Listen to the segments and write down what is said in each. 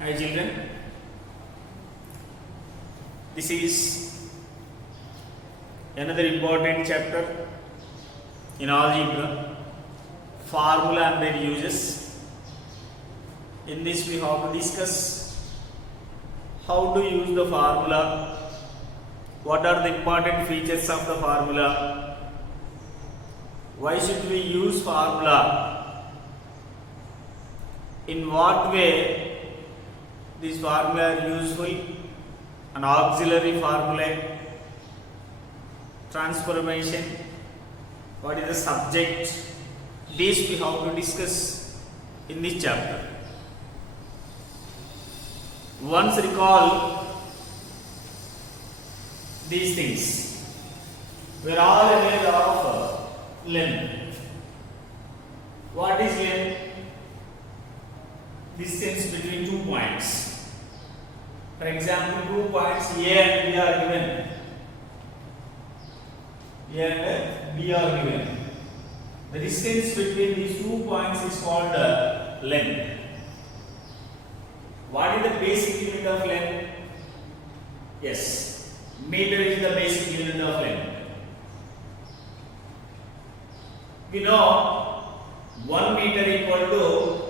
Hi children, this is another important chapter in algebra, formula and their uses. In this we have to discuss how to use the formula, what are the important features of the formula, why should we use formula, in what way these formulae are useful, an auxiliary formulae, transformation, what is the subject, this we have to discuss in this chapter. Once recall these things, we are all aware of length. What is length? Distance between 2 points. For example, 2 points A and B are given. A and B are given. The distance between these 2 points is called length. What is the basic unit of length? Yes, meter is the basic unit of length. We know 1 meter equal to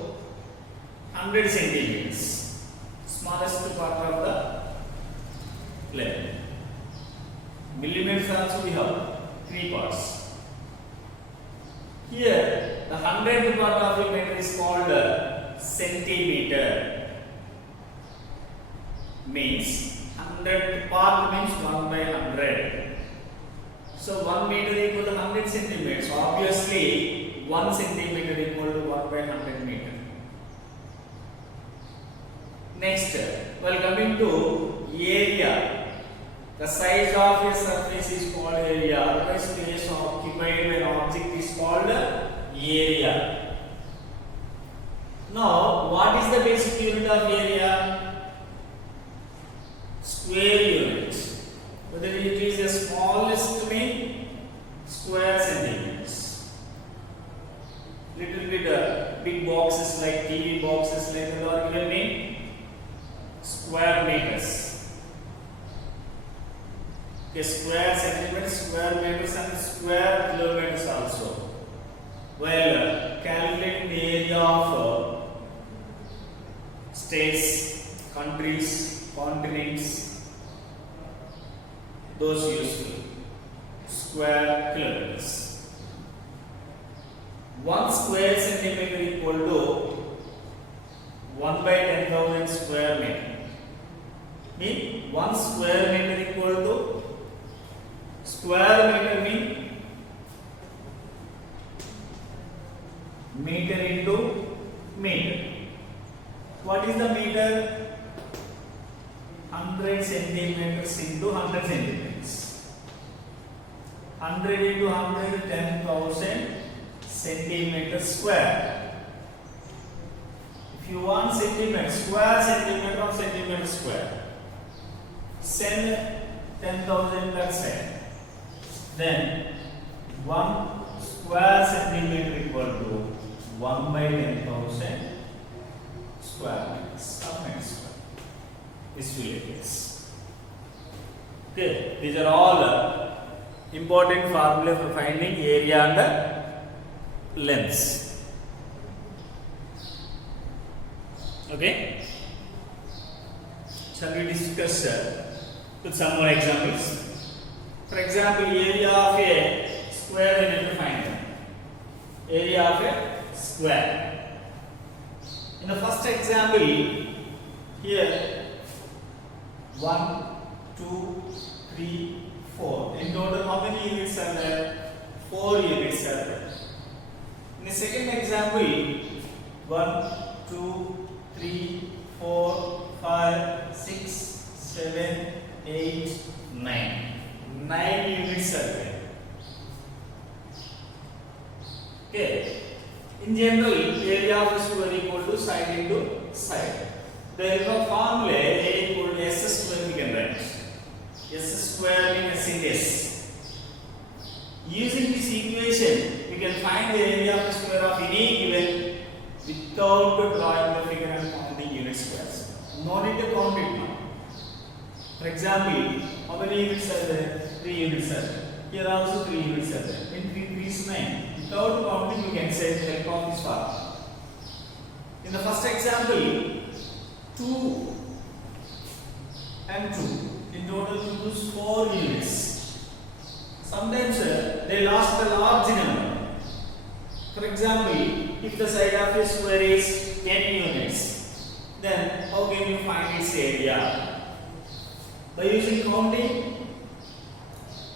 100 centimeters, smallest part of the length. Millimeters also we have 3 parts. Here the 100th part of a meter is called centimeter. Means 100 part means 1 by 100. So 1 meter equal to 100 centimeters. Obviously 1 centimeter equal to 1 by 100 meter. Next, while coming to area, the size of a surface is called area. The space occupied by an object is called area. Now, what is the basic unit of area? Square unit. Whether it is the smallest mean square centimeters. Little bit big boxes like TV boxes like that are given in square meters. Okay, square centimeters, square meters and square kilometers also. Well, calculating the area of states, countries, continents, those useful. Square kilometers. 1 square centimeter equal to 1 by 10,000 square meter. Mean 1 square meter equal to square meter mean meter into meter. What is the meter? 100 centimeters into 100 centimeters. 100 into 100, 10,000 centimeters square. If you want centimeter, square centimeter or centimeter square, send 10,000 that side. Then 1 square centimeter equal to 1 by 10,000 square meters or meter square. This will be this. Okay, these are all important formula for finding area and lengths. Okay, shall we discuss with some more examples? For example, area of a square we need to find. Area of a square. In the first example, here 1, 2, 3, 4. In total, how many units are there? 4 units are there. In the second example, 1, 2, 3, 4, 5, 6, 7, 8, 9. 9 units are there. Okay. In general, area of a square equal to side into side. There is a formula A equal to S square we can write. S square means S in S. Using this equation, we can find the area of the square of any given without drawing the figure and counting unit squares. example, how many units are there? 3 units are there. Here also 3 units are there. In 3 is 9. Without counting, you can say the help of this part. In the first example, 2 and 2. In total, you use 4 units. Sometimes they lost a large number. For example, if the side of a square is 10 units, then how can you find its area? By using counting,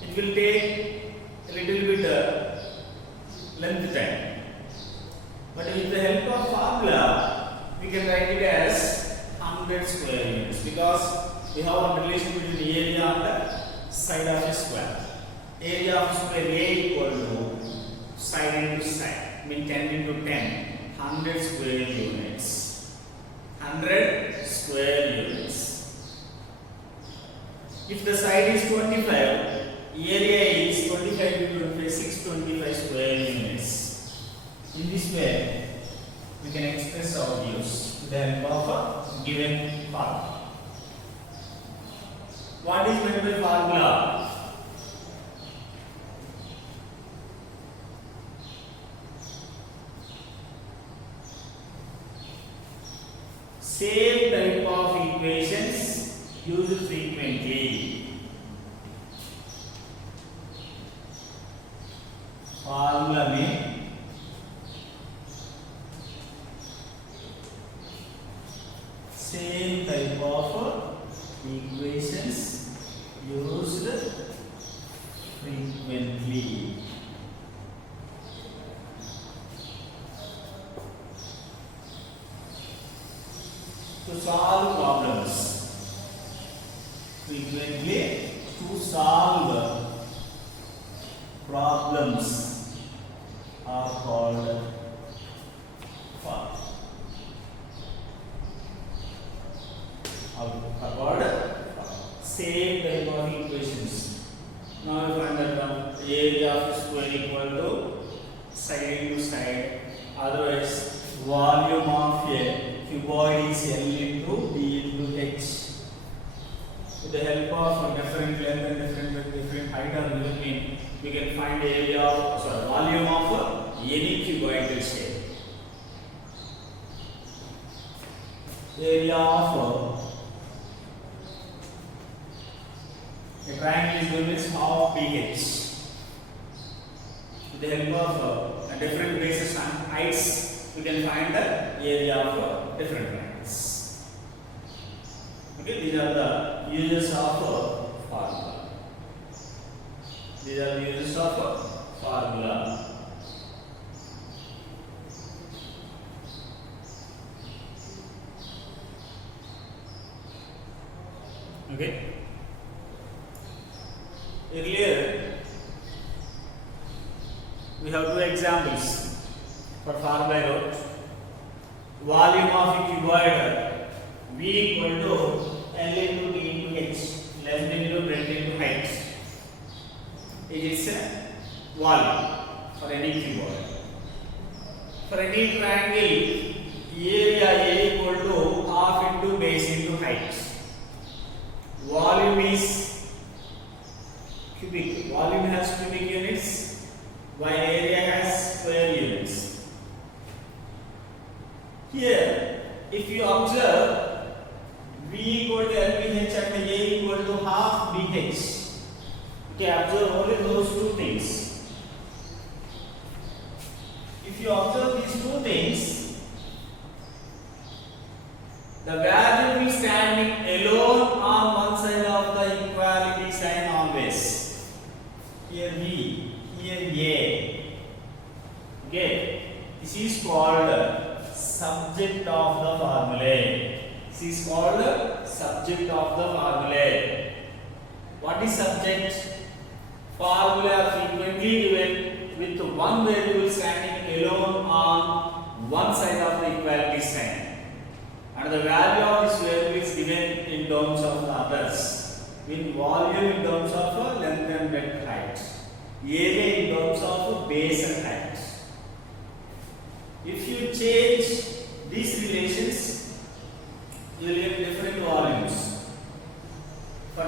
it will take a little bit length time. But with the help of formula, we can write it as 100 square units because we have a relation between the area and the side of a square. Area of square A equal to side into side, mean 10 into 10, 100 square units. 100 square units. If the side is 25, area is 25 into 25, 625 square units. In this way, we can express our views with the help of a given formula. What is meant by formula? Same type of equations used frequently. Formula में same type of equations used frequently. To solve problems. Frequently to solve problems are called formula. Same type of equations. Now we find that the area of square equal to side into side. Otherwise, volume of a cuboid is L into D into H. With the help of different length and different height or volume, we can find area of volume of any cuboidal shape. Area of a triangle is given as half pH. With the help of different bases and heights, we can find the area of different triangles. Okay, these are the uses of formula. These are the uses of formula. Okay. Earlier, we have two examples for formula I wrote. Volume of a cuboid V equal to L into D into H, length into breadth into height. It is a volume for any cuboid. For any triangle, area A equal to half into base into height. Volume is cubic. Volume has cubic units, while area has square units. Here, if you observe V equal to LBH and A equal to half BH, okay, observe only those two things. If you observe these two things, the value is standing alone on one side of the equality sign always. Here V, here A. Okay, this is called subject of the formulae. This is called subject of the formulae. What is subject? Formulae are frequently given with one variable standing alone on one side of the equality sign, and the value of this variable is given in terms of the others. In volume in terms of length and breadth height, area in terms of base and height. If you change these relations, you will get different volumes for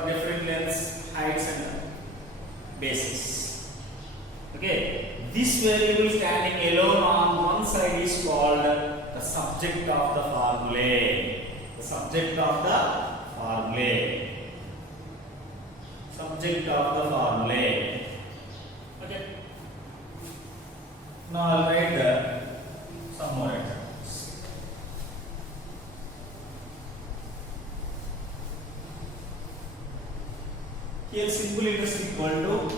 of the formulae. The subject of the formulae. Subject of the formulae. Okay. Now I'll write some more examples. Here simple interest equal to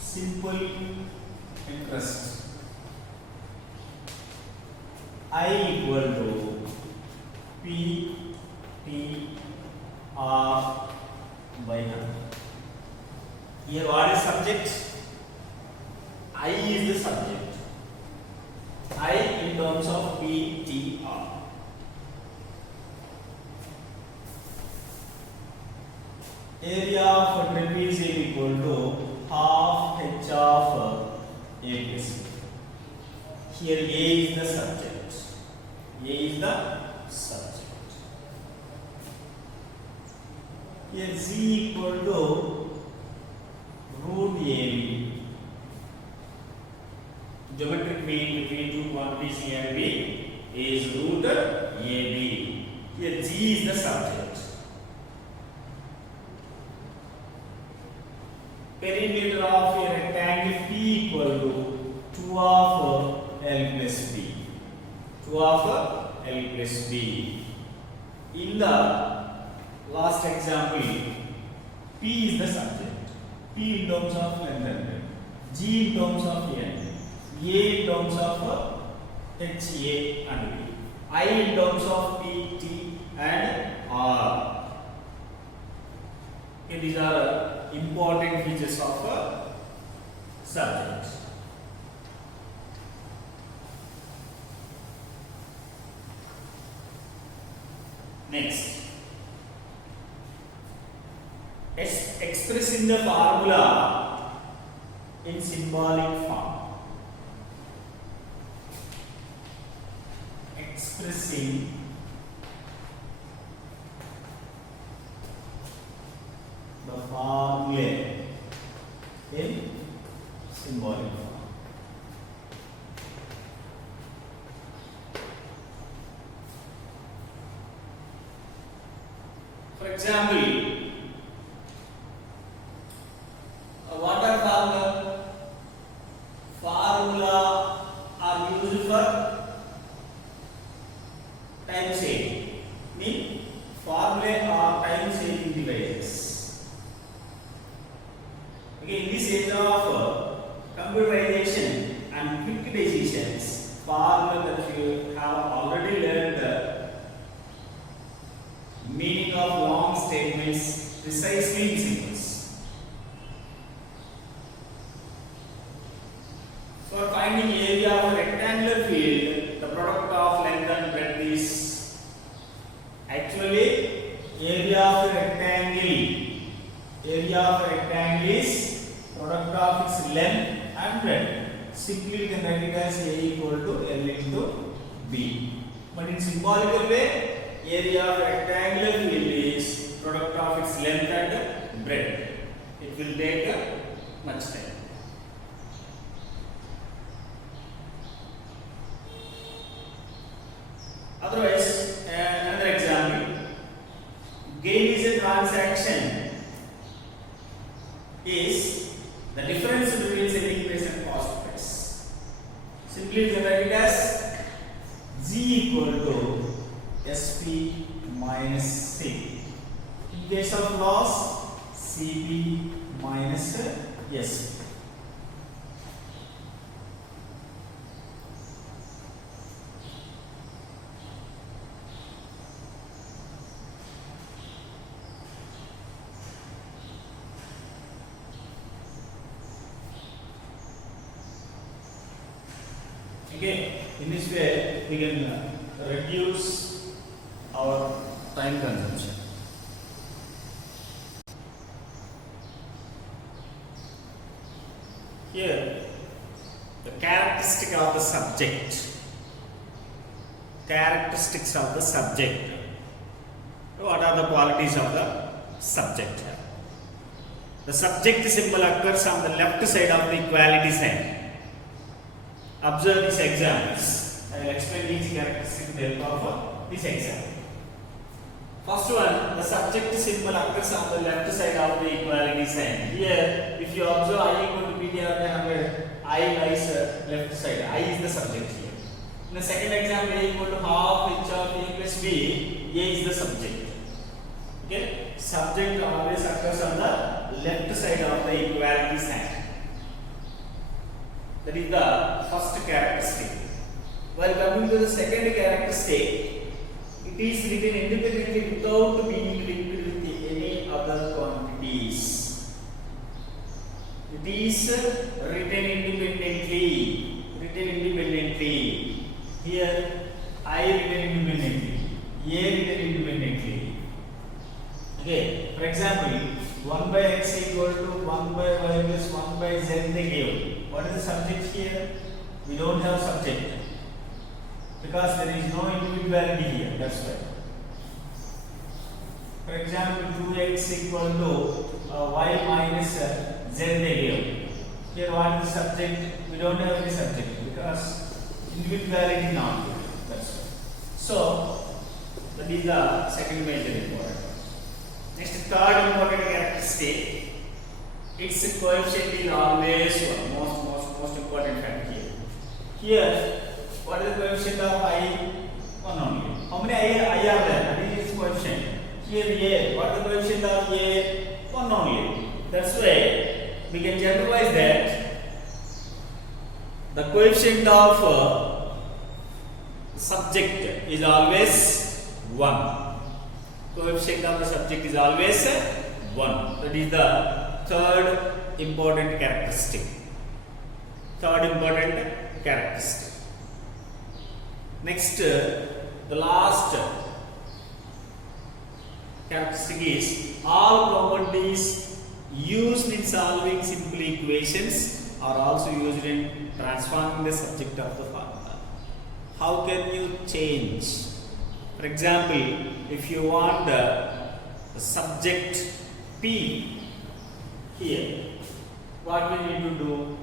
simple interest. I equal to P T R by 100. Here what is subject? I is the subject. I in terms of P T R. Area of a trapezium equal to half h of a plus b. Here A is the subject. A is the subject. Here Z equal to root AB. Geometric mean between two quantities A and B is root AB. Here G is the subject. Perimeter of a rectangle P equal to 2 of L plus B. 2 of L plus B. In the last example, P is the subject. P in terms of length and breadth. G in terms of n. A in terms of HA and B. I in terms of P, T and R. Okay, these are important features of a subject. Next, expressing the formula in symbolic form. Expressing the formula in symbolic form. For example, what are formula? Formula are used for time saving. Mean formulae are time saving devices. Okay, in this age of computerization and quick decisions, formula that you have already learned the meaning of long statements precisely in symbols. For finding area of a rectangular field, the product of length and breadth is actually area of a rectangle. Area of a rectangle is product of its length and breadth. Simply we can write it as A equal to L into B. But in symbolical way, area of rectangular field is product of its length and breadth. It will take much time. Otherwise, another example. Gain is a transaction is the difference between selling price and cost price. Simply we can write it as G equal to SP minus C. In case of loss, CP minus SP. Okay, in this way we can reduce our time consumption. Here, the characteristic of the subject. Characteristics of the subject. What are the qualities of the subject? The subject symbol occurs on the left side of the equality sign. Observe these examples. I will explain each characteristic with the help of this example. First one, the subject symbol occurs on the left side of the equality sign. Here, if you observe I equal to PTR by 100, I lies left side. I is the subject here. In the second example, A equal to half h of A plus B, A is the subject. Okay? Subject always occurs on the left side of the equality sign. That is the first characteristic. While coming to the second characteristic, it is written independently without being linked with any other quantities. It is written independently. Here, I written independently, A written independently. Okay. For example, 1 by x equal to 1 by y plus 1 by z they gave. What is the subject here? We don't have subject, because there is no individuality here, that's why. For example, 2x equal to y minus z they gave. Here what is the subject? We don't have any subject because individuality not here, that's why. So, that is the second major important. Next, third important characteristic, its coefficient is always one, most important factor here. Here, what is the coefficient of I? 1 only. How many I are there? That is its coefficient. Here A, what is the coefficient of A? 1 only. That's why we can generalize that the coefficient of subject is always 1. Coefficient of the subject is always 1. That is the third important characteristic. Next, the last characteristic is all properties used in solving simple equations are also used in transforming the subject of the formula. How can you change? For example, if you want the subject P here, what we need to do?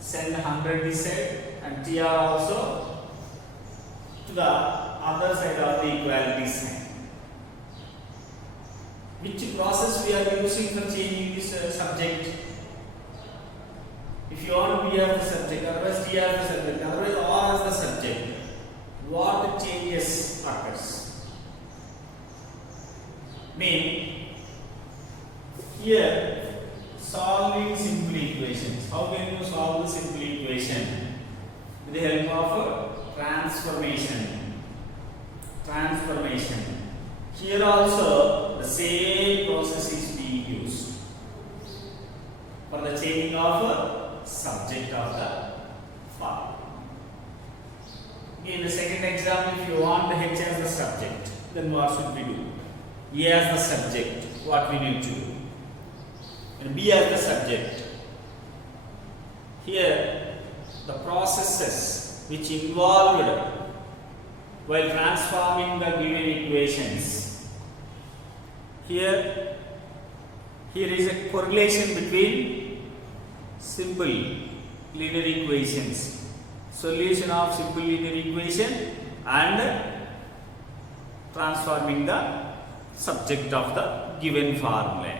Send 100 this side and TR also to the other side of the equality sign. Which process we are using for changing this subject? If you want P as the subject, otherwise T as the subject, otherwise R as the subject, what changes occurs? Mean here solving simple equations. How can you solve the simple equation? With the help of transformation. Here also the same process is being used for the changing of subject of the form. In the second example, if you want the H as the subject, then what should we do? A as the subject, what we need to do? And B as the subject. Here, the processes which involved while transforming the given equations. Here is a correlation between simple linear equations, solution of simple linear equation, and transforming the subject of the given formula.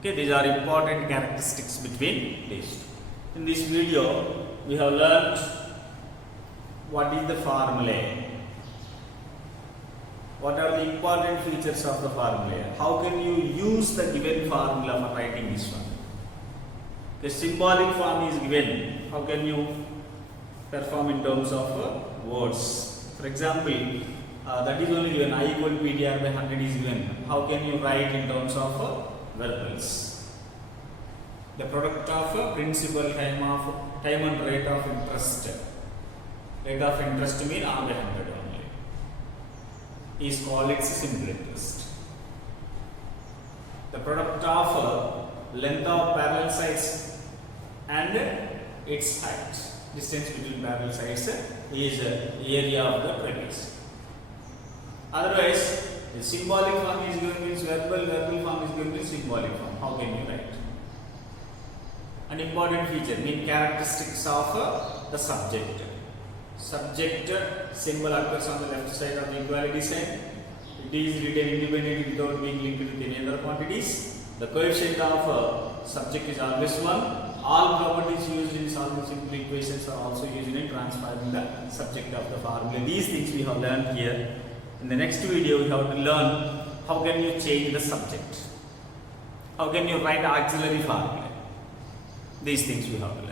Okay, these are important characteristics between these two. In this video, we have learnt what is the formulae, what are the important features of the formula, how can you use the given formula for writing this one. The symbolic form is given, how can you perform in terms of words. For example, that is only given, I equal to PTR by 100 is given. How can you write in terms of verbals? The product of principal, time and rate of interest. Rate of interest means R by 100 only. Is called its simple interest. The product of length of parallel sides and its height. Distance between parallel sides is area of the premise. Otherwise, the symbolic form is given means verbal form is given means symbolic form. How can you write? An important feature mean characteristics of the subject. subject symbol occurs on the left side of the equality sign. It is written independently without being linked with any other quantities. The coefficient of subject is always 1. All properties used in solving simple equations are also used in transforming the subject of the formula. These things we have learned here. In the next video, we have to learn how can you change the subject. How can you write auxiliary formula. These things we have to learn.